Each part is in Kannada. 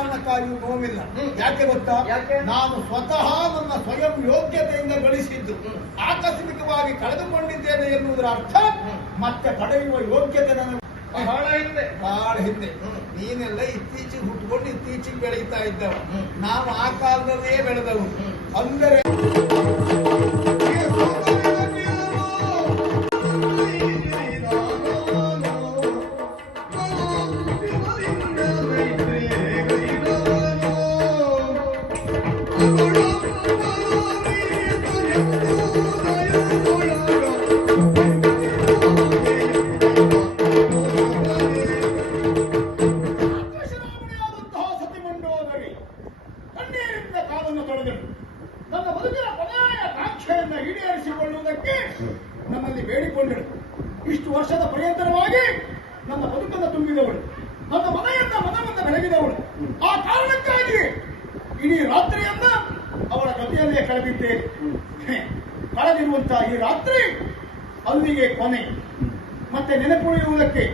ಕಾರಣಕ್ಕಾಗಿಯೂ ನೋವಿಲ್ಲ. ಯಾಕೆ ಗೊತ್ತಾ? ನಾನು ಸ್ವತಃ ನನ್ನ ಸ್ವಯಂ ಯೋಗ್ಯತೆಯಿಂದ ಗಳಿಸಿದ್ದು ಆಕಸ್ಮಿಕವಾಗಿ ಕಳೆದುಕೊಂಡಿದ್ದೇನೆ ಎನ್ನುವುದರ ಅರ್ಥ ಮತ್ತೆ ಪಡೆಯುವ ಯೋಗ್ಯತೆ ನನಗೆ ಬಹಳ ಹಿಂದೆ. ನೀನೆಲ್ಲ ಇತ್ತೀಚೆಗೆ ಹುಟ್ಟುಕೊಂಡು ಇತ್ತೀಚೆಗೆ ಬೆಳೀತಾ ಇದ್ದವ. ನಾವು ಆ ಕಾಲದಲ್ಲೇ ಬೆಳೆದವು. ಅಂದರೆ ನನ್ನ ಬದುಕಿನ ಕೊನೆಯ ಕಾಂಕ್ಷೆಯನ್ನು ಈಡೇರಿಸಿಕೊಳ್ಳುವುದಕ್ಕೆ ನನ್ನಲ್ಲಿ ಬೇಡಿಕೊಂಡಳು. ಇಷ್ಟು ವರ್ಷದ ಪರ್ಯಂತರವಾಗಿ ನನ್ನ ಬದುಕನ್ನು ತುಂಬಿದವಳು, ನನ್ನ ಮನೆಯನ್ನ ಮನವನ್ನು ಬೆಳಗಿದವಳು. ಆ ಕಾರಣಕ್ಕಾಗಿ ಇಡೀ ರಾತ್ರಿಯನ್ನ ಅವಳ ಜೊತೆಯಲ್ಲೇ ಕಳೆದಿದ್ದೇನೆ. ಕಳೆದಿರುವಂತಹ ಈ ರಾತ್ರಿ ಅಲ್ಲಿಗೆ ಕೊನೆ. ಮತ್ತೆ ನೆನಪುಳಿಯುವುದಕ್ಕೆ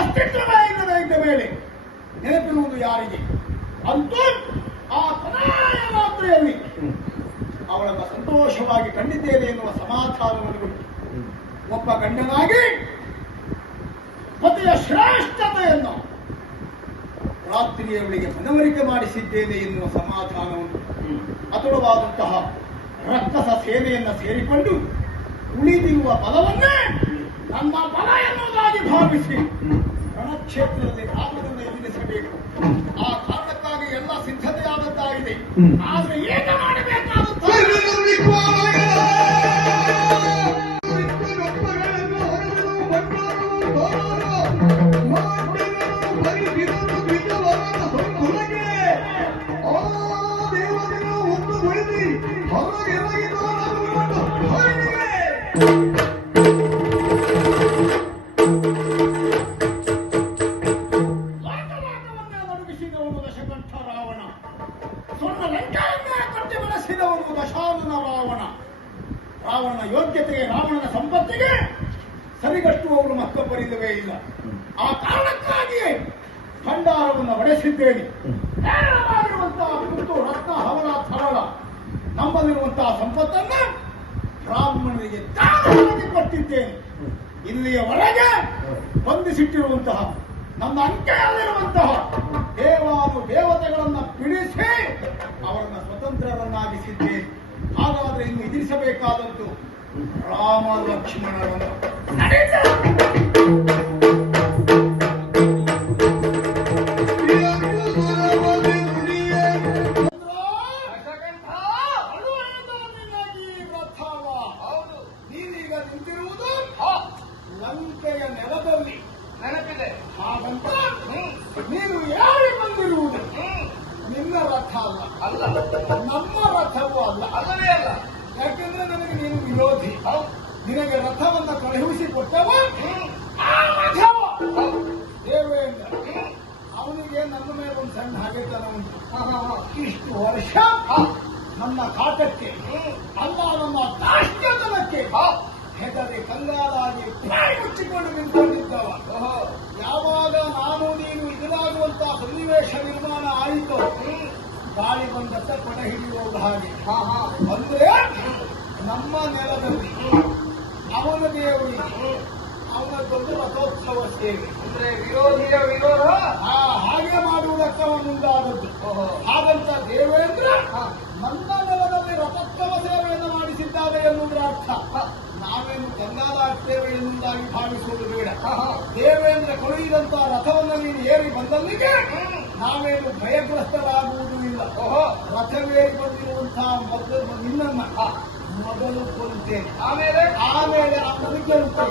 ಅಸ್ತಿತ್ವವೇ ಇಲ್ಲದೆ ಇದ್ದ ಮೇಲೆ ನೆನಪಿರುವುದು ಯಾರಿಗೆ? ಅಂತೂ ಆ ಕೊನೆಯ ರಾತ್ರಿಯಲ್ಲಿ ಅವಳನ್ನು ಸಂತೋಷವಾಗಿ ಕಂಡಿದ್ದೇನೆ ಎನ್ನುವ ಸಮಾಧಾನವನ್ನು ಒಬ್ಬ ಗಂಡನಾಗಿ ಪತಿಯ ಶ್ರೇಷ್ಠತೆಯನ್ನು ರಾತ್ರಿಯವಳಿಗೆ ಮನವರಿಕೆ ಮಾಡಿಸಿದ್ದೇನೆ ಎನ್ನುವ ಸಮಾಧಾನವನ್ನು ಅತುಳವಾದಂತಹ ರಕ್ಕಸ ಸೇನೆಯನ್ನು ಸೇರಿಕೊಂಡು ಉಳಿದಿರುವ ಬಲವನ್ನೇ ನನ್ನ ಬಲ ಎನ್ನುವುದಾಗಿ ಭಾವಿಸಿ ರಣಕ್ಷೇತ್ರದಲ್ಲಿ ಕಾಲವನ್ನು ಎದುರಿಸಬೇಕು. ಆ ಕಾರಣಕ್ಕಾಗಿ ಎಲ್ಲ ಸಿದ್ಧತೆ ಆಗುತ್ತಾಗಿದೆ. ಆದರೆ ಏನು ಮಾಡಬೇಕಾಗುತ್ತದೆ? ರಾವಣನ ಯೋಗ್ಯತೆಗೆ, ರಾವಣನ ಸಂಪತ್ತಿಗೆ ಸರಿಗಟ್ಟುವವರು ಮತ್ತೊಬ್ಬರಿಲ್ಲವೇ ಇಲ್ಲ. ಆ ಕಾರಣಕ್ಕಾಗಿಯೇ ಭಂಡಾರವನ್ನು ಒಡೆಸಿದ್ದೇನೆ. ಹೇರಳವಾಗಿರುವಂತಹ ಮುತ್ತು, ರತ್ನ, ಹವಳ, ಥವಳ ನಮ್ಮಲ್ಲಿರುವಂತಹ ಸಂಪತ್ತನ್ನ ಬ್ರಾಹ್ಮಣರಿಗೆ ದಾನವಾಗಿ ಕೊಟ್ಟಿದ್ದೇನೆ. ಇಲ್ಲಿಯ ಒಳಗೆ ಬಂಧಿಸಿಟ್ಟಿರುವಂತಹ ನನ್ನ ಅಂಕೆಯಲ್ಲಿರುವಂತಹ ದೇವಾನು ದೇವತೆಗಳನ್ನು ಬಿಡಿಸಿ ಅವರನ್ನು ಸ್ವತಂತ್ರರನ್ನಾಗಿಸಿದ್ದೇನೆ. ಹಾಗಾದ್ರೆ ಇನ್ನು ಎದುರಿಸಬೇಕಾದದ್ದು ರಾಮ ಲಕ್ಷ್ಮಣರನ್ನು. ನೀನೀಗ ನಿಂತಿರುವುದು ಲಂಕೆಯ ನೆಲದಲ್ಲಿ. ನೆನಪಿದೆ? ಹಾಗಂತ ನೀನು ಯಾರು ಬಂದಿರುವುದು ನಿನ್ನ ರಥ ಅಲ್ಲ, ನಮ್ಮ ರಥವೂ ಅಲ್ಲ. ಅಲ್ಲವೇ ಅಲ್ಲ. ಯಾಕೆಂದ್ರೆ ನನಗೆ ನೀನು ವಿರೋಧಿ. ನಿನಗೆ ರಥವನ್ನು ಕಳುಹಿಸಿಕೊಟ್ಟವ ದೇವೇಂದ್ರ. ಅವನಿಗೆ ನನ್ನ ಮೇಲೆ ಒಂದು ಸಣ್ಣ ಹಾಗೆತನ ಉಂಟು. ಇಷ್ಟು ವರ್ಷ ನನ್ನ ಕಾಟಕ್ಕೆ ಅಲ್ಲ, ನನ್ನ ದಾಷ್ಟ್ಯತನಕ್ಕೆ ಹೆದರಿ ಕಂಗಾಲಾಗಿ ಪ್ರಾಣಿ ಮುಚ್ಚಿಕೊಂಡು ನಿಂತುಕೊಂಡಿದ್ದವ. ಯಾವಾಗ ನಾನು ನೀನು ಎದುರಾಗುವಂತಹ ಸನ್ನಿವೇಶ ನಿರ್ಮಾಣ ಆಯಿತು, ಗಾಳಿ ಬಂದತ್ತ ಕೊಡ ಹಿಡಿಯುವುದು ಹಾಗೆ. ಅಂದ್ರೆ ನಮ್ಮ ನೆಲದಲ್ಲಿ ಅವನ ದೇವರಿಗೆ ಅವನದೊಂದು ರಥೋತ್ಸವ ಸೇವೆ. ಅಂದ್ರೆ ವಿರೋಧಿಯ ವಿರೋಧ ಹಾಗೆ ಮಾಡುವುದಕ್ಕೆ ಮುಂದಾದದ್ದು. ಹಾಗಂತ ದೇವೇಂದ್ರ ನನ್ನ ನೆಲದಲ್ಲಿ ರಥೋತ್ಸವ ಸೇವೆಯನ್ನು ಮಾಡಿಸಿದ್ದಾರೆ ಎನ್ನುವುದರ ಅರ್ಥ ನಾವೇನು ಕಂಗಾಲಾಗ್ತೇವೆ ಎನ್ನುವುದಾಗಿ ಭಾವಿಸುವುದು ಬೇಡ. ದೇವೇಂದ್ರ ಕಳುಹಿದಂತಹ ರಥವನ್ನು ನೀನು ಏರಿ ಬಂದಲ್ಲಿಗೆ ನಾವೇನು ಭಯಗ್ರಸ್ತರಾಗುವುದೂ ಇಲ್ಲ. ರಥವೇರಿ ಬಂದಿರುವಂತಹ ಮೊದಲು ನಿನ್ನನ್ನ ಮೊದಲು ಕೊಡುತ್ತೇನೆ, ಆಮೇಲೆ ನಮ್ಮನ್ನು ಕೇಳುತ್ತೇನೆ.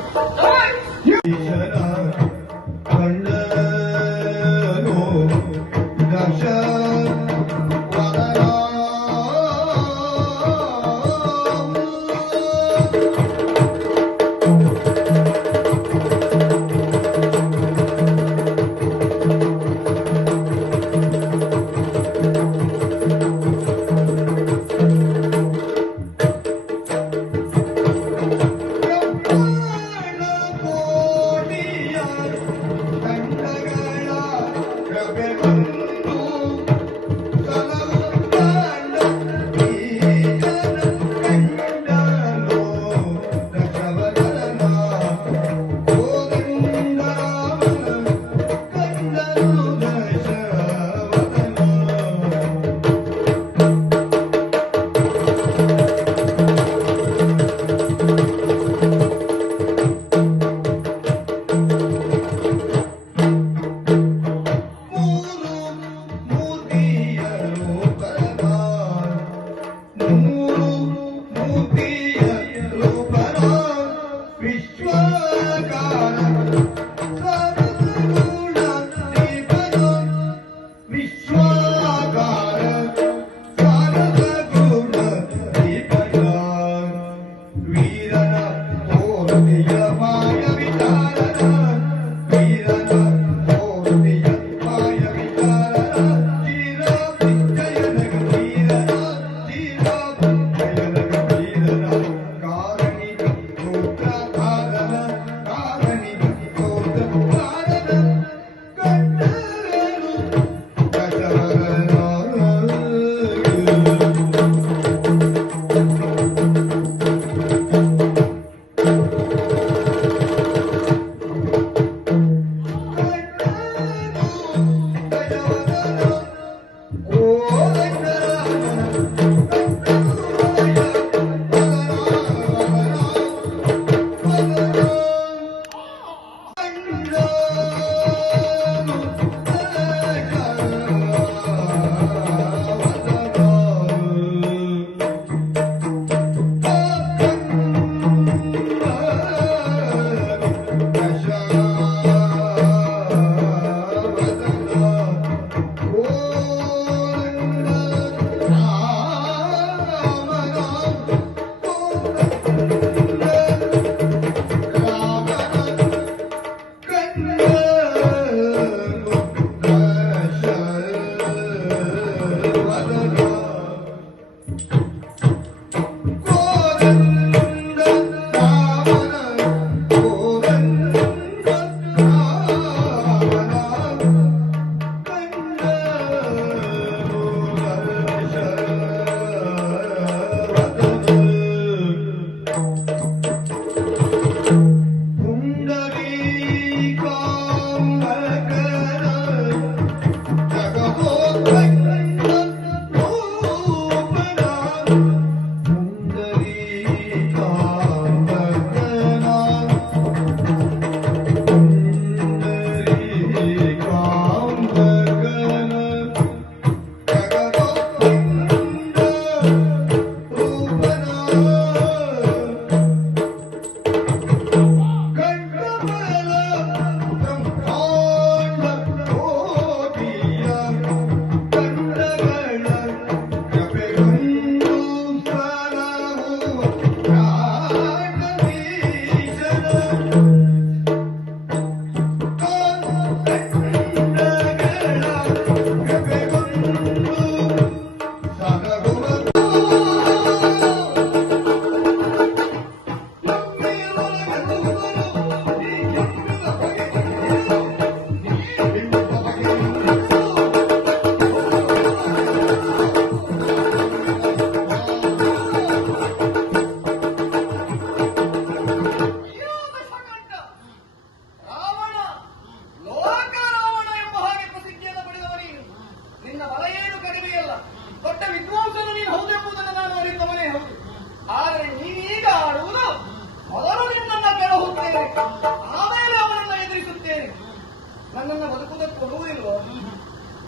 ನನ್ನನ್ನು ಬದುಕುವುದಕ್ಕೆ ಕೊಡುವುದಿಲ್ವೋ?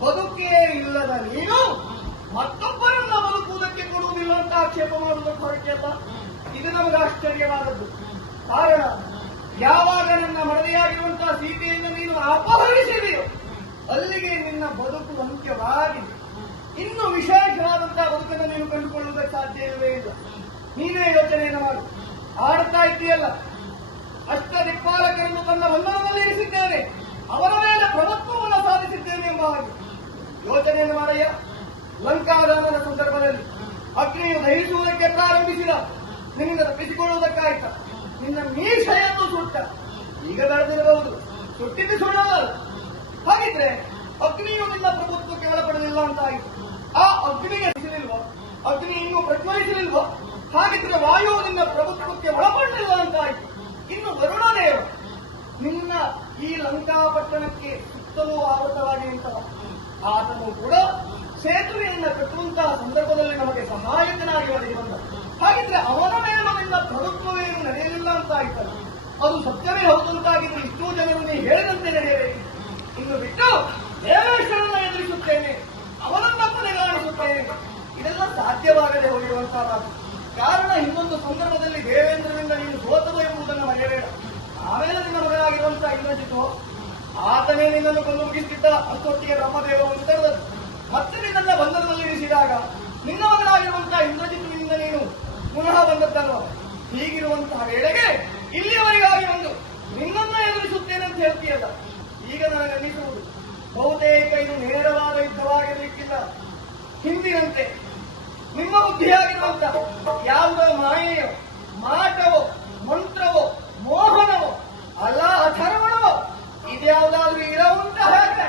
ಬದುಕೇ ಇಲ್ಲದ ನೀನು ಮತ್ತೊಬ್ಬರನ್ನ ಬದುಕುವುದಕ್ಕೆ ಕೊಡುವುದಿಲ್ಲ ಅಂತ ಆಕ್ಷೇಪ ಮಾಡುವುದಕ್ಕೆ ಹೊರಟಲ್ಲ. ಇದು ನಮಗೆ ಆಶ್ಚರ್ಯವಾದದ್ದು. ಕಾರಣ, ಯಾವಾಗ ನನ್ನ ಮಡದಿಯಾಗಿರುವಂತಹ ಸೀತೆಯನ್ನು ನೀನು ಅಪಹರಿಸಿದೆಯೋ ಅಲ್ಲಿಗೆ ನಿನ್ನ ಬದುಕು ಅಂತ್ಯವಾಗಿದೆ. ಇನ್ನು ವಿಶೇಷವಾದಂತಹ ಬದುಕನ್ನು ನೀನು ಕಂಡುಕೊಳ್ಳುವುದಕ್ಕೆ ಸಾಧ್ಯವೇ ಇಲ್ಲ. ನೀನೇ ಯೋಚನೆಯನ್ನು ಮಾಡು. ಆಡ್ತಾ ಇದ್ದೀಯಲ್ಲ, ಅಷ್ಟದಿಕ್ಪಾಲಕರನ್ನು ತನ್ನ ಬಂಧನದಲ್ಲಿ ಇರಿಸಿದ್ದೇನೆ, ಅವರ ಮೇಲೆ ಪ್ರಭುತ್ವವನ್ನು ಸಾಧಿಸಿದ್ದೇನೆ ಎಂಬ ಹಾಗೆ ಯೋಚನೆಯನ್ನು ಮಾಡಯ್ಯ. ಲಂಕಾದಾನದ ಸಂದರ್ಭದಲ್ಲಿ ಅಗ್ನಿಯು ದಹಿಸುವುದಕ್ಕೆ ಪ್ರಾರಂಭಿಸಿದ, ನಿನ್ನಿಂದ ತಪ್ಪಿಸಿಕೊಳ್ಳುವುದಕ್ಕಾಯ್ತ, ನಿನ್ನ ಮೀಸೆಯನ್ನು ಸುಟ್ಟ. ಈಗ ಬೆಳೆದಿರಬಹುದು, ಸುಟ್ಟಿದ್ದು ಸುಳ್ಳಲ್ಲ. ಹಾಗಿದ್ರೆ ಅಗ್ನಿಯು ನಿನ್ನ ಪ್ರಭುತ್ವಕ್ಕೆ ಒಳಪಡಲಿಲ್ಲ ಅಂತ ಆಯಿತು. ಆ ಅಗ್ನಿಗೆ ಹರಿಸಲಿಲ್ವೋ? ಅಗ್ನಿ ಇನ್ನೂ ಪ್ರಜ್ವಲಿಸಲಿಲ್ವೋ? ಹಾಗಿದ್ರೆ ವಾಯು ನಿನ್ನ ಪ್ರಭುತ್ವಕ್ಕೆ ಒಳಪಡಲಿಲ್ಲ ಅಂತ ಆಯಿತು. ಇನ್ನು ವರುಣದೇವ ನಿನ್ನ ಈ ಲಂಕಾಪಟ್ಟಣಕ್ಕೆ ಸುತ್ತಲೂ ಆವೃತವಾಗಿ ನಿಂತವ. ಆತನು ಕೂಡ ಸೇತುವೆಯನ್ನ ಕಟ್ಟುವಂತಹ ಸಂದರ್ಭದಲ್ಲಿ ನಮಗೆ ಸಹಾಯಕನಾಗಿ ಒದಗಿ ಬಂದ. ಹಾಗಿದ್ರೆ ಅವನ ಮೇಲೂ ನಿನ್ನ ಪ್ರಭುತ್ವವೇನು ನಡೆಯಲಿಲ್ಲ ಅಂತ ಆಯ್ತಲ್ಲ, ಅದು ಸತ್ಯವೇ ಹೌದಂತಾಗಿದ್ರೆ ಇಷ್ಟೂ ಜನರು ನೀ ಹೇಳಿದಂತೆ ನಡೆಯಬೇಕು. ಇನ್ನು ಬಿಟ್ಟು ದೇವೇಶ್ವರನ್ನ ಎದುರಿಸುತ್ತೇನೆ, ಅವನನ್ನ ಕೊನೆಗಾಣಿಸುತ್ತೇನೆ, ಇದೆಲ್ಲ ಸಾಧ್ಯವಾಗದೆ ಹೋಗಿರುವಂತಹ ಮಾತು. ಕಾರಣ, ಇನ್ನೊಂದು ಸಂದರ್ಭದಲ್ಲಿ ದೇವೇಂದ್ರನಿಂದ ನೀನು ಸೋತವ ಎಂಬುದನ್ನು ಮರೆಯಬೇಡ. ಆಮೇಲೆ ನಿನ್ನ ಮಗನಾಗಿರುವಂತಹ ಇಂದ್ರಜಿತ್ತು, ಆತನೇ ನಿನ್ನನ್ನು ಕೊಂದು ಮುಗಿಸುತ್ತಿದ್ದ. ಅಷ್ಟೊತ್ತಿಗೆ ಬ್ರಹ್ಮದೇವರು ಒಂದು ಹೀಗಿರುವಂತಹ ವೇಳೆಗೆ ಇಲ್ಲಿಯವರೆಗಾಗಿ ಒಂದು ನಿನ್ನನ್ನ ಎದುರಿಸುತ್ತೇನೆ ಅಂತ ಹೇಳ್ತೀಯಲ್ಲ, ಈಗ ನನಗನ್ನಿಸುವುದು ಬಹುತೇಕ ಇದು ನೇರವಾದ ಯುದ್ಧವಾಗಿರಲಿಕ್ಕಿಲ್ಲ. ಹಿಂದಿನಂತೆ ನಿಮ್ಮ ಬುದ್ಧಿಯಾಗಿರುವಂತ ಯಾವುದೋ ಮಾಯೆಯೋ, ಮಾಟವೋ, ಮಂತ್ರವೋ, ಮೋಹನವೋ, ಅಲ್ಲ ಅಥರ್ವಣವೋ ಇದ್ಯಾವುದಾದ್ರೂ ಇರವುಂಟ ಹಾಗೆ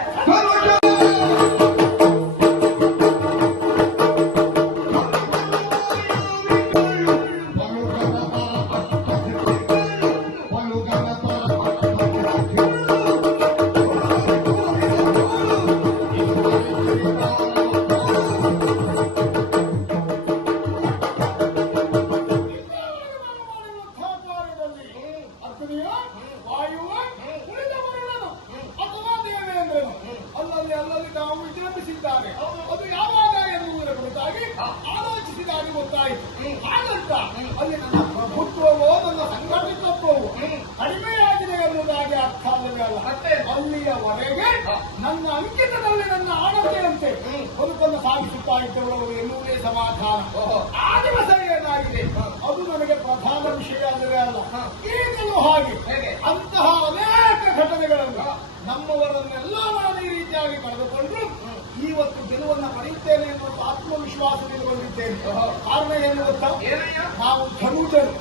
ಅಲ್ಲಲ್ಲಿ ನಾವು ವಿಜೃಂಭಿಸಿದ್ದಾರೆ. ಅದು ಯಾವಾಗ ಎನ್ನುವುದರ ಕುರಿತಾಗಿ ಆಲೋಚಿಸಿದಾಗ ಗೊತ್ತಾಯಿತು. ಹಾಗಂತ ಅಲ್ಲಿ ನನ್ನ ಪ್ರಭುತ್ವವೋ ನನ್ನ ಸಂಘಟಿತತ್ವವೋ ಕಡಿಮೆಯಾಗಿದೆ ಎನ್ನುವುದಾಗಿ ಅರ್ಥ ಆಗಲ್ಲ. ಅಲ್ಲಿಯವರೆಗೆ ನನ್ನ ಅಂಕಿತದಲ್ಲಿ ನನ್ನ ಆಡಳಿತಂತೆ ಬದುಕನ್ನು ಸಾಗಿಸುತ್ತಾ ಇದ್ದವರು ಎನ್ನುವುದೇ ಸಮಾಧಾನ. ಆ ದಿವಸ ಏನಾಗಿದೆ ಅದು ನನಗೆ ಪ್ರಧಾನ ವಿಷಯ ಅಲ್ಲವೇ ಅಲ್ಲ. ಈಗಲೂ ಹಾಗೆ ಅಂತಹ ಅನೇಕ ಘಟನೆಗಳನ್ನು ನಮ್ಮವರನ್ನೆಲ್ಲ ನಾನು ಈ ರೀತಿಯಾಗಿ ಕಳೆದುಕೊಂಡ್ರು ಇವತ್ತು ಗೆಲುವನ್ನು ಪಡೆಯುತ್ತೇನೆ ಎನ್ನುವ ಆತ್ಮವಿಶ್ವಾಸದಿಂದ ಬಂದಿದ್ದೇನೆ. ಕಾರಣ ಏನು ಗೊತ್ತಾ? ನಾವು ಧನುಜರು,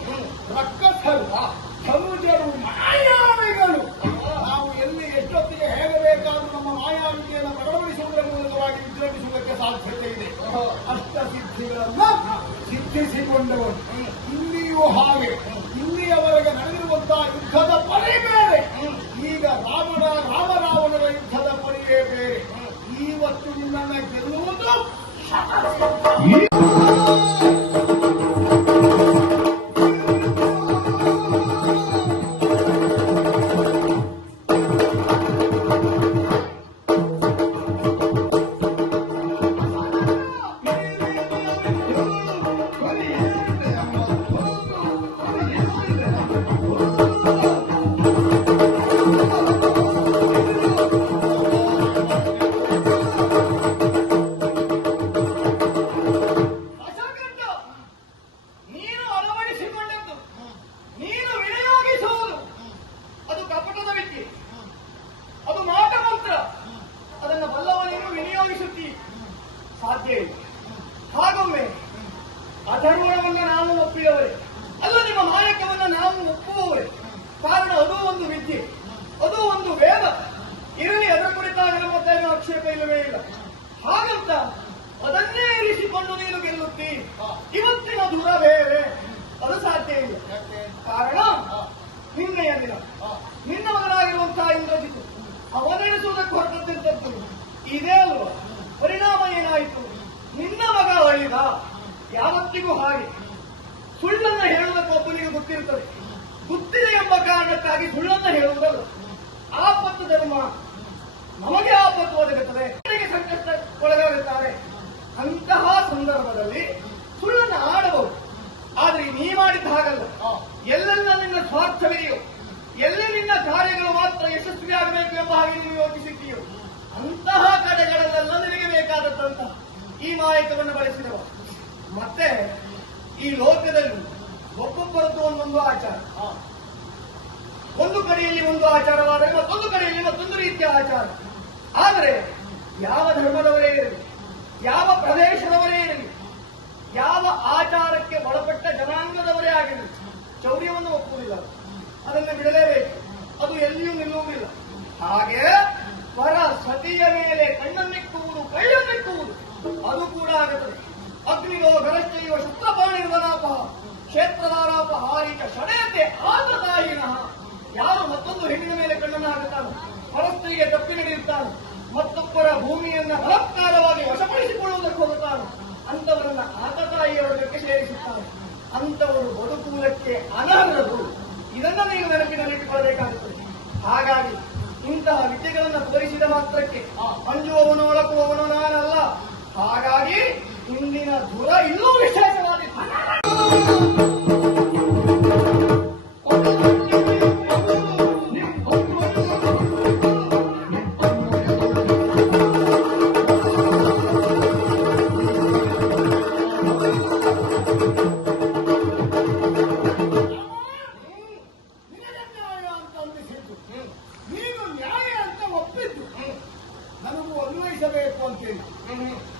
ರಕ್ಕಸರು, ಧನುಜರು, ಮಾಯಾವಿಗಳು. ನಾವು ಎಲ್ಲಿ ಎಷ್ಟೊತ್ತಿಗೆ ಹೇಗೆ ಬೇಕಾದ್ರೂ ನಮ್ಮ ಮಾಯಾವಿಕೆಯನ್ನು ಪ್ರಕಟಪಡಿಸುವುದರ ಮೂಲಕವಾಗಿ ವಿಜೃಂಭಿಸುವುದಕ್ಕೆ ಸಾಧ್ಯತೆ ಇದೆ. ಅಷ್ಟಸಿದ್ಧಿಗಳನ್ನ ಸಿದ್ಧಿಸಿಕೊಂಡವರು ಇಲ್ಲಿಯೂ ಹಾಗೆ. ಇಲ್ಲಿಯವರೆಗೆ ನಡೆದಿರುವಂತಹ ಯುದ್ಧದ ಪರಿ ಬೇರೆ, ಈಗ ರಾಮರಾವಣರ ಯುದ್ಧದ ಪರಿಯೇ ಬೇರೆ. ಇವತ್ತು ನಿನ್ನನ್ನು ಗೆಲ್ಲುವುದು ಸಾಧ್ಯ ಇಲ್ಲ. ಹಾಗೊಮ್ಮೆ ಅಧರ್ಮವನ್ನು ನಾವು ಒಪ್ಪಿದವರೇ ಅಲ್ಲ, ನಿಮ್ಮ ಮಾಯಕವನ್ನು ನಾವು ಒಪ್ಪುವವರೇ. ಕಾರಣ ಅದು ಒಂದು ವಿದ್ಯೆ, ಅದು ಒಂದು ವೇದ. ಇರಲಿ, ಅದರ ಕುರಿತಾಗಿ ನಮ್ಮ ತೇನು ಆಕ್ಷೇಪ ಇಲ್ಲವೇ ಇಲ್ಲ. ಹಾಗಂತ ಅದನ್ನೇ ಇರಿಸಿಕೊಂಡು ನೀನು ಗೆಲ್ಲುತ್ತಿ. ಇವತ್ತಿನ ದೂರ ಬೇರೆ, ಅದು ಸಾಧ್ಯ ಇಲ್ಲ. ಕಾರಣ ನಿನ್ನೆಯ ದಿನ ನಿನ್ನ ಮಗನಾಗಿರುವಂತಹ ಇಂದ್ರಜಿತು ಅವನೆನಿಸುವುದಕ್ಕೆ ಹೊರಟದ್ದಂಥದ್ದು ಇದೇ ಅಲ್ವಾ? ಪರಿಣಾಮ ಏನಾಯಿತು? ನಿನ್ನ ಮಗ ಅಳಿದ. ಯಾವತ್ತಿಗೂ ಹಾಗೆ ಸುಳ್ಳನ್ನ ಹೇಳುವುದಕ್ಕೆ ಒಬ್ಬನಿಗೆ ಗೊತ್ತಿರುತ್ತದೆ. ಗೊತ್ತಿದೆ ಎಂಬ ಕಾರಣಕ್ಕಾಗಿ ಸುಳ್ಳನ್ನ ಹೇಳುವುದಲ್ಲ. ಆಪತ್ತು ಧರ್ಮ, ನಮಗೆ ಆಪತ್ತು ಒದಗುತ್ತದೆ, ಸಂಕಷ್ಟ ಒಳಗಾಗುತ್ತಾರೆ. ಅಂತಹ ಸಂದರ್ಭದಲ್ಲಿ ಸುಳ್ಳನ್ನು ಆಡಬಹುದು. ಆದ್ರೆ ನೀ ಮಾಡಿದ್ದ ಹಾಗಲ್ಲ. ಎಲ್ಲೆಲ್ಲ ನಿನ್ನ ಸ್ವಾರ್ಥವಿದೆಯೋ, ಎಲ್ಲಿ ನಿನ್ನ ಕಾರ್ಯಗಳು ಮಾತ್ರ ಯಶಸ್ವಿಯಾಗಬೇಕು ಎಂಬ ಹಾಗೆ ನೀವು ಯೋಚಿಸಿದ್ದೀಯೋ ಅಂತಹ ಕಡೆಗಳಲ್ಲೆಲ್ಲ ನಿನಗೆ ಬೇಕಾದದ್ದಂತ ಈ ನಾಯಕವನ್ನು ಬಳಸಿದವ. ಮತ್ತೆ ಈ ಲೋಕದಲ್ಲಿ ಒಬ್ಬೊಬ್ಬರದ್ದು ಒಂದೊಂದು ಆಚಾರ. ಒಂದು ಕಡೆಯಲ್ಲಿ ಒಂದು ಆಚಾರವಾದರೆ ಮತ್ತೊಂದು ಕಡೆಯಲ್ಲಿ ಮತ್ತೊಂದು ರೀತಿಯ ಆಚಾರ. ಆದರೆ ಯಾವ ಧರ್ಮದವರೇ ಇರಲಿ, ಯಾವ ಪ್ರದೇಶದವರೇ ಇರಲಿ, ಯಾವ ಆಚಾರಕ್ಕೆ ಒಳಪಟ್ಟ ಜನಾಂಗದವರೇ ಆಗಿರಲಿ, ಚೌರ್ಯವನ್ನು ಒಪ್ಪುವುದಿಲ್ಲ. ಅದನ್ನು ಬಿಡಲೇಬೇಕು. ಅದು ಎಲ್ಲಿಯೂ ನಿಲ್ಲುವುದಿಲ್ಲ. ಹಾಗೆ ಪರ ಸತಿಯ ಮೇಲೆ ಕಣ್ಣನ್ನಿಕ್ಕುವುದು, ಕೈಯನ್ನಿಕ್ಕುವುದು ಅದು ಕೂಡ ಆಗುತ್ತದೆ. ಅಗ್ನಿಗೋ ಗರಶ್ಚೈವ ಶುಕ್ರಪಾಣಿರ್ವನಾಪ ಕ್ಷೇತ್ರದಾರಾಪ ಹಾರಿಕ ಷಡೇತೆ ಆತದಾಯಿನಃ. ಯಾರು ಮತ್ತೊಂದು ಹೆಣ್ಣಿನ ಮೇಲೆ ಕಣ್ಣನ್ನು ಹಾಕುತ್ತಾನೋ, ಪರಸ್ತ್ರೀಗೆ ತಪ್ಪಿ ನಡೆಯುತ್ತಾನೋ, ಮತ್ತೊಬ್ಬರ ಭೂಮಿಯನ್ನ ಬಲಾತ್ಕಾರವಾಗಿ ವಶಪಡಿಸಿಕೊಳ್ಳುವುದಕ್ಕೆ ಹೋಗುತ್ತಾನೋ ಅಂತವರನ್ನ ಆತತಾಯಿಯವರಿಗೆ ಸೇರಿಸುತ್ತಾನೆ. ಅಂತವರು ಬದುಕುವುದಕ್ಕೆ ಅನರ್ಹರು. ಇದನ್ನ ನೀವು ನೆನಪಿನಲ್ಲಿಟ್ಟುಕೊಳ್ಳಬೇಕಾಗುತ್ತದೆ. ಹಾಗಾಗಿ ಇಂತಹ ವಿದ್ಯೆಗಳನ್ನು ತೋರಿಸಿದ ಮಾತ್ರಕ್ಕೆ ಅಂಜುವವನು ಒಳಗುವವನು ನಾನಲ್ಲ. ಹಾಗಾಗಿ ಇಂದಿನ ದುರ ಇನ್ನೂ ವಿಶೇಷವಾದ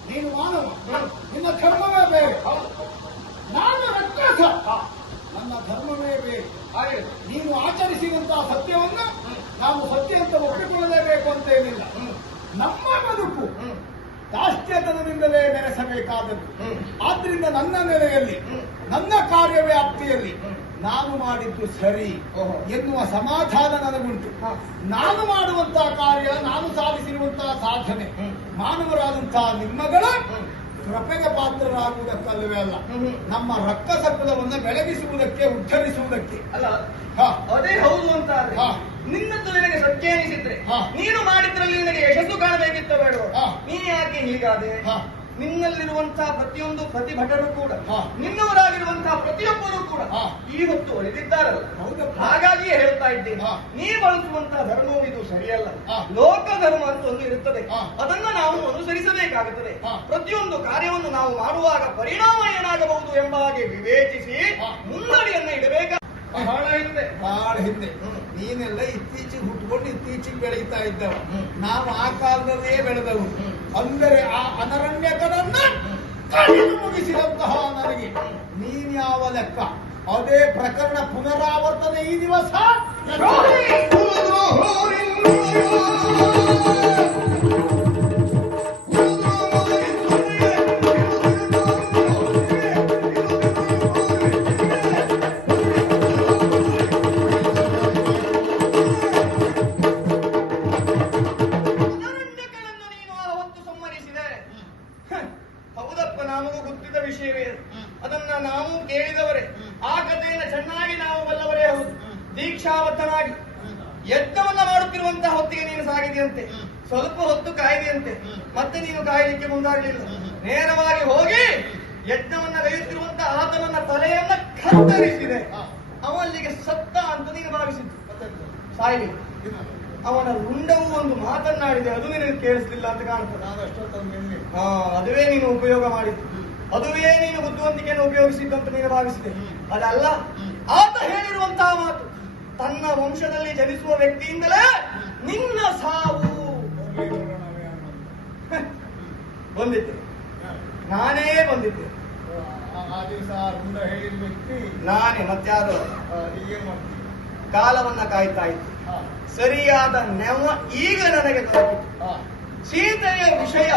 ನೀನು ಮಾನವ, ನಿನ್ನ ಧರ್ಮವೇ ಬೇರೆ. ನಾನು ರಕ್ಕಸ, ನನ್ನ ಧರ್ಮವೇ ಬೇರೆ. ನೀನು ಆಚರಿಸಿದಂತಹ ಸತ್ಯವನ್ನು ನಾವು ಸತ್ಯ ಅಂತ ಒಪ್ಪಿಕೊಳ್ಳಲೇಬೇಕು ಅಂತೇನಿಲ್ಲ. ನಮ್ಮ ಬದುಕು ದಾಷ್ಟ್ಯತನದಿಂದಲೇ ಮೆರೆಸಬೇಕಾದದ್ದು. ಆದ್ರಿಂದ ನನ್ನ ನೆಲೆಯಲ್ಲಿ, ನನ್ನ ಕಾರ್ಯವ್ಯಾಪ್ತಿಯಲ್ಲಿ ನಾನು ಮಾಡಿದ್ದು ಸರಿ ಎನ್ನುವ ಸಮಾಧಾನ ನನಗುಂಟು. ನಾನು ಮಾಡುವಂತಹ ಕಾರ್ಯ, ನಾನು ಸಾಧಿಸಿರುವಂತಹ ಸಾಧನೆ ಮಾನವರಾದಂತಹ ನಿಮ್ಮಗಳ ಕೃಪೆಗೆ ಪಾತ್ರರಾಗುವುದಕ್ಕಲ್ಲವೇ ಅಲ್ಲ, ನಮ್ಮ ರಕ್ಕಸ ಕುಲವನ್ನು ಬೆಳಗಿಸುವುದಕ್ಕೆ, ಉದ್ಧರಿಸುವುದಕ್ಕೆ ಅಲ್ಲ. ಅದೇ ಹೌದು ಅಂತ ನಿನ್ನದ್ದು ನಿನಗೆ ಸತ್ಯ ಎನಿಸಿದ್ರೆ ನೀನು ಮಾಡಿದ್ರಲ್ಲಿ ನಿನಗೆ ಯಶಸ್ಸು ಕಾಣಬೇಕಿತ್ತ ಬೇಡ? ನೀನು ಯಾಕೆ ಹೀಗಾದೆ? ನಿನ್ನಲ್ಲಿರುವಂತಹ ಪ್ರತಿಯೊಂದು ಪ್ರತಿಭಟರು ಕೂಡ, ನಿನ್ನವರಾಗಿರುವಂತಹ ಪ್ರತಿಯೊಬ್ಬರು ಕೂಡ ಇವತ್ತು ಒಲಿದಿದ್ದಾರಲ್ಲ. ಹಾಗಾಗಿಯೇ ಹೇಳ್ತಾ ಇದ್ದೇನೆ, ನೀ ಬಳಸುವಂತಹ ಧರ್ಮವು ಇದು ಸರಿಯಲ್ಲ. ಲೋಕ ಧರ್ಮ ಅಂತ ಒಂದು ಇರುತ್ತದೆ, ಅದನ್ನ ನಾವು ಅನುಸರಿಸಬೇಕಾಗುತ್ತದೆ. ಪ್ರತಿಯೊಂದು ಕಾರ್ಯವನ್ನು ನಾವು ಮಾಡುವಾಗ ಪರಿಣಾಮ ಏನಾಗಬಹುದು ಎಂಬ ಹಾಗೆ ವಿವೇಚಿಸಿ ಮುನ್ನಡಿಯನ್ನು ಇಡಬೇಕು. ಬಹಳ ಹಿಂದೆ ನೀನೆಲ್ಲ ಇತ್ತೀಚೆಗೆ ಹುಟ್ಟುಕೊಂಡು ಇತ್ತೀಚೆಗೆ ಬೆಳೀತಾ ಇದ್ದವ. ನಾವು ಆ ಕಾಲದಲ್ಲೇ ಬೆಳೆದವು. ಅಂದರೆ ಆ ಅನರಣ್ಯಕರನ್ನ ಮುಗಿಸಿದಂತಹ ನನಗೆ ನೀನ್ ಯಾವ ಲೆಕ್ಕ? ಅದೇ ಪ್ರಕರಣ ಪುನರಾವರ್ತನೆ ಈ ದಿವಸ. ಅದನ್ನ ನಾವು ಕೇಳಿದವರೇ, ಆ ಕಥೆಯನ್ನು ಚೆನ್ನಾಗಿ ನಾವು ಬಲ್ಲವರೇ ಹೌದು. ದೀಕ್ಷಾಬದ್ಧನಾಗಿ ಯಜ್ಞವನ್ನ ಮಾಡುತ್ತಿರುವಂತಹ ಹೊತ್ತಿಗೆ ನೀನು ಸಾಗಿದೆಯಂತೆ, ಸ್ವಲ್ಪ ಹೊತ್ತು ಕಾಯ್ದೆಯಂತೆ, ಮತ್ತೆ ನೀನು ಕಾಯಲಿಕ್ಕೆ ಮುಂದಾಗಲಿಲ್ಲ. ನೇರವಾಗಿ ಹೋಗಿ ಯಜ್ಞವನ್ನ ಗೈಯುತ್ತಿರುವಂತಹ ಆತನನ್ನ ತಲೆಯನ್ನ ಕತ್ತರಿಸಿದೆ. ಅವಲ್ಲಿಗೆ ಸತ್ತ ಅಂತ ನೀನು ಭಾವಿಸಿದ್ದು. ಸಾಯಲಿ ಅವನ ರುಂಡವು ಒಂದು ಮಾತನ್ನಾಡಿದೆ, ಅದು ನಿನಗೆ ಕೇಳಿಸ್ಲಿಲ್ಲ ಅಂತ ಕಾಣ್ತದೆ. ಅದುವೇ ನೀನು ಉಪಯೋಗ ಮಾಡಿದ್ದು, ಅದುವೇ ನೀನು ಬುದ್ಧಿವಂತಿಕೆಯನ್ನು ಉಪಯೋಗಿಸಿದ್ದಂತ ನೀನು ಭಾವಿಸಿದೆ. ಅದಲ್ಲ, ಆತ ಹೇಳಿರುವಂತಹ ಮಾತು, ತನ್ನ ವಂಶದಲ್ಲಿ ಜನಿಸುವ ವ್ಯಕ್ತಿಯಿಂದಲೇ ನಿನ್ನ ಸಾವು ಬಂದಿದ್ದೆ. ನಾನೇ ಬಂದಿದ್ದೆ. ನಾನೇ, ಮತ್ತಾರು ಕಾಲವನ್ನ ಕಾಯ್ತಾ ಇದ್ದೆ. ಸರಿಯಾದ ನೆವ ಈಗ ನನಗೆ ದೊರಕಿತು. ಸೀತೆಯ ವಿಷಯ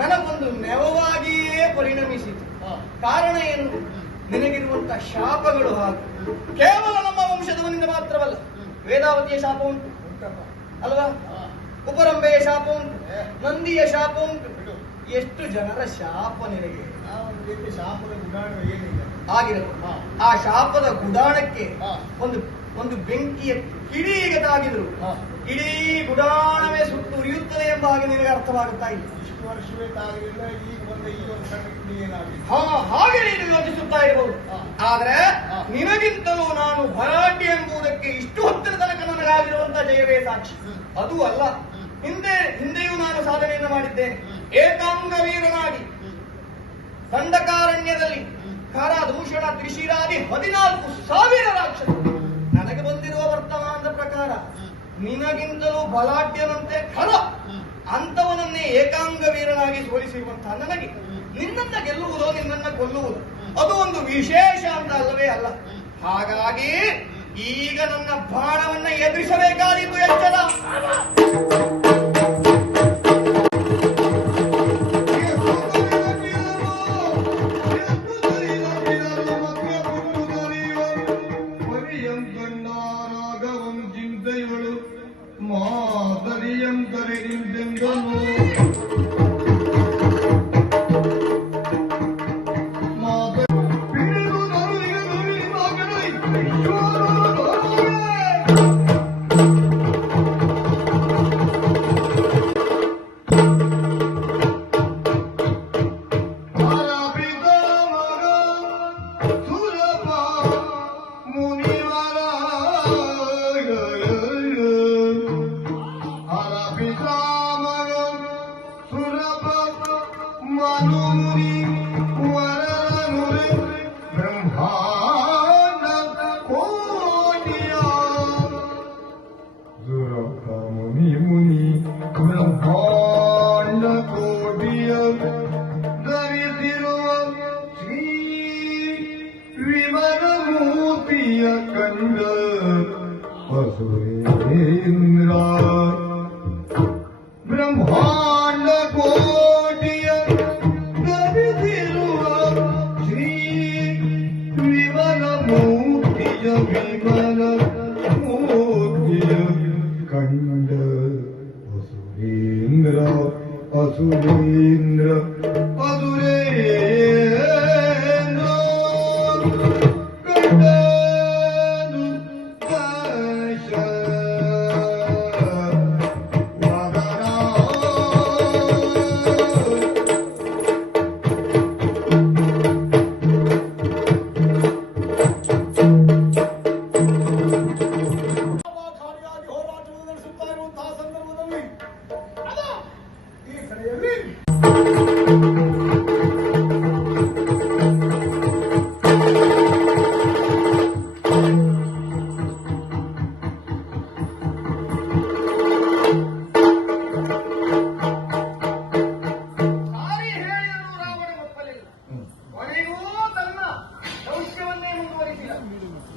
ನನಗೊಂದು ನೆವವಾಗಿಯೇ ಪರಿಣಮಿಸಿತು. ಕಾರಣ ಏನು? ನಿನಗಿರುವಂತಹ ಶಾಪಗಳು ಹಾಗೆ ಕೇವಲ ನಮ್ಮ ವಂಶದವನಿಂದ ಮಾತ್ರವಲ್ಲ. ವೇದಾವತಿಯ ಶಾಪ ಉಂಟು ಅಲ್ವಾ, ಉಪರಂಬೆಯ ಶಾಪ ಉಂಟು, ನಂದಿಯ ಶಾಪ ಉಂಟು. ಎಷ್ಟು ಜನರ ಶಾಪ ನಿನಗೆ ಶಾಪದ ಗುಡಾಣ ಏನಿಲ್ಲ ಆಗಿರಲ್ಲ. ಆ ಶಾಪದ ಗುಡಾಣಕ್ಕೆ ಒಂದು ಬೆಂಕಿಯ ಕಿಡಿಗೆ ತಾಗಿದ್ರು ಇಡೀ ಗುಡಾಣವೇ ಸುಟ್ಟು ಉರಿಯುತ್ತದೆ ಎಂಬ ಹಾಗೆ ನಿನಗೆ ಅರ್ಥವಾಗುತ್ತಾ ಇಲ್ಲ. ಇಷ್ಟು ವರ್ಷವೇ ತಾಗಲಿಲ್ಲ, ಈಗ ಬಂದ ಈ ಒಂದು ಸಣ್ಣ ಕಿಡಿ ಏನಾಗಿದೆ. ಹಾಗೆ ನೀನು ಯೋಚಿಸುತ್ತಾ ಇರಬಹುದು. ಆದ್ರೆ ನಿನಗಿಂತಲೂ ನಾನು ಭರಾಟಿ ಎಂಬುದಕ್ಕೆ ಇಷ್ಟು ಹೊತ್ತಿನ ತನಕ ನನಗಾಗಿರುವಂತಹ ಜಯವೇ ಸಾಕ್ಷಿ. ಅದು ಅಲ್ಲ, ಹಿಂದೆಯೂ ನಾನು ಸಾಧನೆಯನ್ನು ಮಾಡಿದ್ದೇನೆ. ಏಕಾಂಗ ವೀರನಾಗಿ ದಂಡಕಾರಣ್ಯದಲ್ಲಿ ಖರ, ದೂಷಣ, ತ್ರಿಶಿರಾದಿ 14,000 ರಾಕ್ಷಸರು. ನನಗೆ ಬಂದಿರುವ ವರ್ತಮಾನದ ಪ್ರಕಾರ ನಿನಗಿಂತಲೂ ಬಲಾಢ್ಯನಂತೆ ಖರ ಅಂತವನನ್ನೇ ಏಕಾಂಗ ವೀರನಾಗಿ ಸೋಲಿಸಿರುವಂತಹ ನನಗೆ ನಿನ್ನನ್ನ ಗೆಲ್ಲುವುದೋ ನಿನ್ನನ್ನ ಕೊಲ್ಲುವುದು ಅದು ಒಂದು ವಿಶೇಷ ಅಂತ ಅಲ್ಲವೇ ಅಲ್ಲ. ಹಾಗಾಗಿ ಈಗ ನನ್ನ ಬಾಣವನ್ನ ಎದುರಿಸಬೇಕಾದಿತ್ತು ಎಚ್ಚರ. ಮುನಿ ಬ್ರಹ್ಮಾಂಡ ಕೋಟಿಯ ಧರಿಸಿರುವ ಶ್ರೀ ವಿಮಲ ಮೂರ್ತಿಯ ಕಂಡ ಅಸುರೇಂದ್ರ ಬ್ರಹ್ಮಾಂಡ ಕೋಟಿಯ ಧರಿಸಿರುವ ಶ್ರೀ ವಿಮಲ ಮೂರ್ತಿಯ ವಿಮಲ ಮೂರ್ತಿಯ ಕಂಡ ಅಸುರೇಂದ್ರ ಅಸುರೇಂದ್ರ ಅಸುರೇಂದ್ರ ಕಂಡನು ದಶ ವದನ. ಕಾರ್ಯಾಗಿ ಹೋರಾಟವನ್ನು ನಡೆಸುತ್ತಾ ಇರುವಂತಹ ಸಂದರ್ಭದಲ್ಲಿ ಅದ ಈ ಕಡೆಯಲ್ಲಿ ಸಾರಿ ಹೇಳಿದರೂ ರಾವಣ ಒಪ್ಪಲಿಲ್ಲ. ಕೊನೆಗೂ ತನ್ನ ದೌತ್ಯವನ್ನೇ ಮುಂದುವರಿಸಿದ.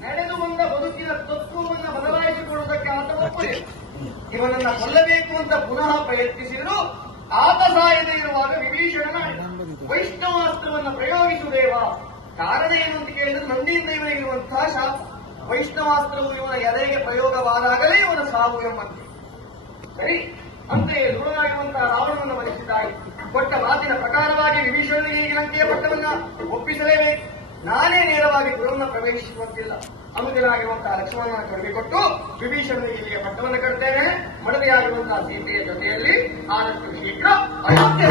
ನಡೆದು ಬಂದ ಬದುಕಿನ ತತ್ವವನ್ನು ಬದಲಾಯಿಸಿಕೊಳ್ಳುವುದಕ್ಕೆ ಆತ ಒಪ್ಪಲಿಲ್ಲ. ಇವನನ್ನ ಕೊಲ್ಲಬೇಕು ಅಂತ ಪುನಃ ಪ್ರಯತ್ನಿಸಿದರೂ ಆತ ಸಾಯದೇ ಇರುವಾಗ ವಿಭೀಷಣನ ವೈಷ್ಣವಾಸ್ತ್ರವನ್ನು ಪ್ರಯೋಗಿಸುವುದೇವ. ಕಾರಣ ಏನು ಅಂತ ಕೇಳಿದ್ರೆ ನಂದಿಯಿಂದ ಇವನಿಗಿರುವಂತಹ ಶಾಪ. ವೈಷ್ಣವಾಸ್ತ್ರವು ಇವನ ಎದೆಗೆ ಪ್ರಯೋಗವಾದಾಗಲೇ ಇವನ ಸಾವು ಎಂಬಂತೆ. ಸರಿ, ಅಂತೆಯೇ ದೃಢನಾಗಿರುವಂತಹ ರಾವಣನನ್ನು ವಧಿಸಿದ್ದಾಗಿ ಕೊಟ್ಟ ಮಾತಿನ ಪ್ರಕಾರವಾಗಿ ವಿಭೀಷಣನಿಗೆ ಈ ಲಂಕೆಯ ಪಟ್ಟವನ್ನ ಒಪ್ಪಿಸಲೇಬೇಕು. ನಾನೇ ನೇರವಾಗಿ ಪುರವನ್ನು ಪ್ರವೇಶಿಸುವಂತಿಲ್ಲ. ಅನುಜನಾಗಿರುವಂತಹ ಲಕ್ಷ್ಮಣನ ಕಡಿಮೆ ಕೊಟ್ಟು ವಿಭೀಷಣನಿಗೆ ಇಲ್ಲಿಯ ಪಟ್ಟವನ್ನು ಕಟ್ತೇನೆ. ಮಡದಿಯಾಗಿರುವಂತಹ ಸೀತೆಯ ಜೊತೆಯಲ್ಲಿ ಆದಷ್ಟು ಶೀಘ್ರ ಅಯೋಧ್ಯೆ.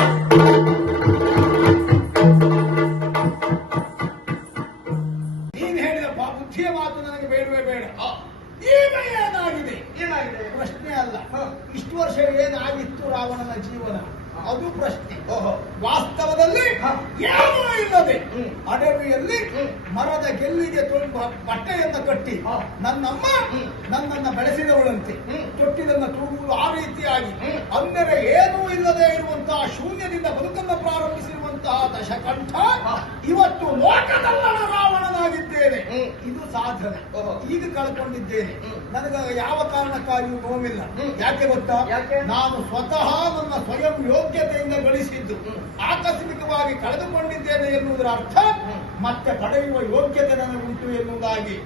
ನೀನು ಹೇಳಿದ ಬುದ್ಧಿಯ ಮಾತು ನನಗೆ ಬೇಡವೇ ಬೇಡ. ಈಗ ಏನಾಗಿದೆ ಏನಾಗಿದೆ? ಪ್ರಶ್ನೆ ಅಲ್ಲ. ಇಷ್ಟು ವರ್ಷ ಏನಾಗಿತ್ತು ರಾವಣನ ಜೀವನ, ಅದು ಪ್ರಶ್ನೆ. ವಾಸ್ತವದಲ್ಲಿ ಏನೂ ಇಲ್ಲದೆ ಅಡವಿಯಲ್ಲಿ ಮರದ ಗೆಲ್ಲಿಗೆ ಬಟ್ಟೆಯನ್ನು ಕಟ್ಟಿ ನನ್ನಮ್ಮ ನನ್ನನ್ನ ಬೆಳೆಸಿದವಳಂತೆ ತೊಟ್ಟಿದನ್ನ ತೂಗುವುದು ಆ ರೀತಿಯಾಗಿ ಅಂದರೆ ಏನೂ ಇಲ್ಲದೆ ಇರುವಂತಹ ಶೂನ್ಯದಿಂದ ಬದುಕನ್ನು ಪ್ರಾರಂಭಿಸಿರುವಂತಹ ದಶಕಂಠ ಇವತ್ತು ಲೋಕದಲ್ಲಣ ರಾವಣನಾಗಿದ್ದೇನೆ. ಇದು ಸಾಧನೆ. ಈಗ ಕಳ್ಕೊಂಡಿದ್ದೇನೆ. ನನಗೆ ಯಾವ ಕಾರಣಕ್ಕಾಗಿಯೂ ನೋವಿಲ್ಲ. ಯಾಕೆ ಗೊತ್ತಾ? ನಾನು ಸ್ವತಃ ನನ್ನ ಸ್ವಯಂ ಯೋಗ್ಯತೆಯಿಂದ ಗಳಿಸಿದ್ದು ಆಕಸ್ಮಿಕವಾಗಿ ಕಳೆದುಕೊಂಡಿದ್ದೇನೆ ಎನ್ನುವುದರ ಅರ್ಥ ಮತ್ತೆ ಪಡೆಯುವ ಯೋಗ್ಯತೆ ನನಗುಂಟು ಎನ್ನುವುದಾಗಿ.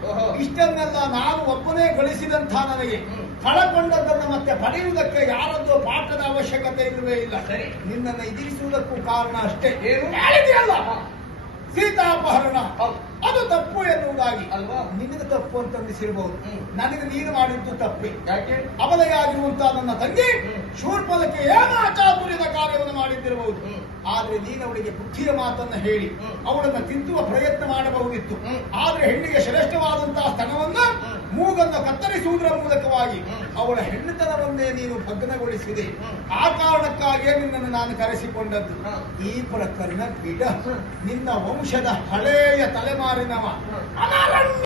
ಇಷ್ಟನ್ನೆಲ್ಲ ನಾನು ಒಬ್ಬನೇ ಗಳಿಸಿದಂತಹ ನನಗೆ ಕಳಕೊಂಡದ್ದನ್ನು ಮತ್ತೆ ಪಡೆಯುವುದಕ್ಕೆ ಯಾರದ್ದೋ ಪಾಠದ ಅವಶ್ಯಕತೆ ಇಲ್ಲವೇ ಇಲ್ಲ. ನಿನ್ನನ್ನು ಇದಿರಿಸುವುದಕ್ಕೂ ಕಾರಣ ಅಷ್ಟೇ. ಹೇಳಿದೆಯಲ್ಲ ಸೀತಾಪಹರಣ, ಅದು ತಪ್ಪು ಎನ್ನುವುದಾಗಿ ಅಲ್ವಾ? ನಿನಗೆ ತಪ್ಪು ಅಂತ ಅನ್ನಿಸಿರಬಹುದು. ನನಗೆ ನೀನು ಮಾಡಿದ್ದು ತಪ್ಪೆ. ಯಾಕೆ? ಅಬಲೆಯಾಗಿರುವಂತಹ ನನ್ನ ತಂಗಿ ಶೂರ್ಪಣಕ್ಕೆ ಏನು ಅಚಾತುರ್ಯದ ಕಾರ್ಯವನ್ನು ಮಾಡಿದ್ದಿರಬಹುದು. ಆದ್ರೆ ನೀನು ಅವಳಿಗೆ ಬುದ್ಧಿಯ ಮಾತನ್ನ ಹೇಳಿ ಅವಳನ್ನ ತಿದ್ದುವ ಪ್ರಯತ್ನ ಮಾಡಬಹುದಿತ್ತು. ಆದ್ರೆ ಹೆಣ್ಣಿಗೆ ಶ್ರೇಷ್ಠವಾದಂತಹ ಸ್ತನವನ್ನ ಮೂಗನ್ನು ಕತ್ತರಿಸುವುದರ ಮೂಲಕವಾಗಿ ಅವಳ ಹೆಣ್ಣುತನವನ್ನೇ ನೀನು ಭಗ್ನಗೊಳಿಸಿದೆ. ಆ ಕಾರಣಕ್ಕಾಗಿಯೇ ನಿನ್ನನ್ನು ನಾನು ಕರೆಸಿಕೊಂಡದ್ದು. ಈ ಪ್ರಕರಣ ಬಿಡ. ನಿನ್ನ ವಂಶದ ಹಳೆಯ ತಲೆಮಾರಿನವ ಅನರಣ್ಯ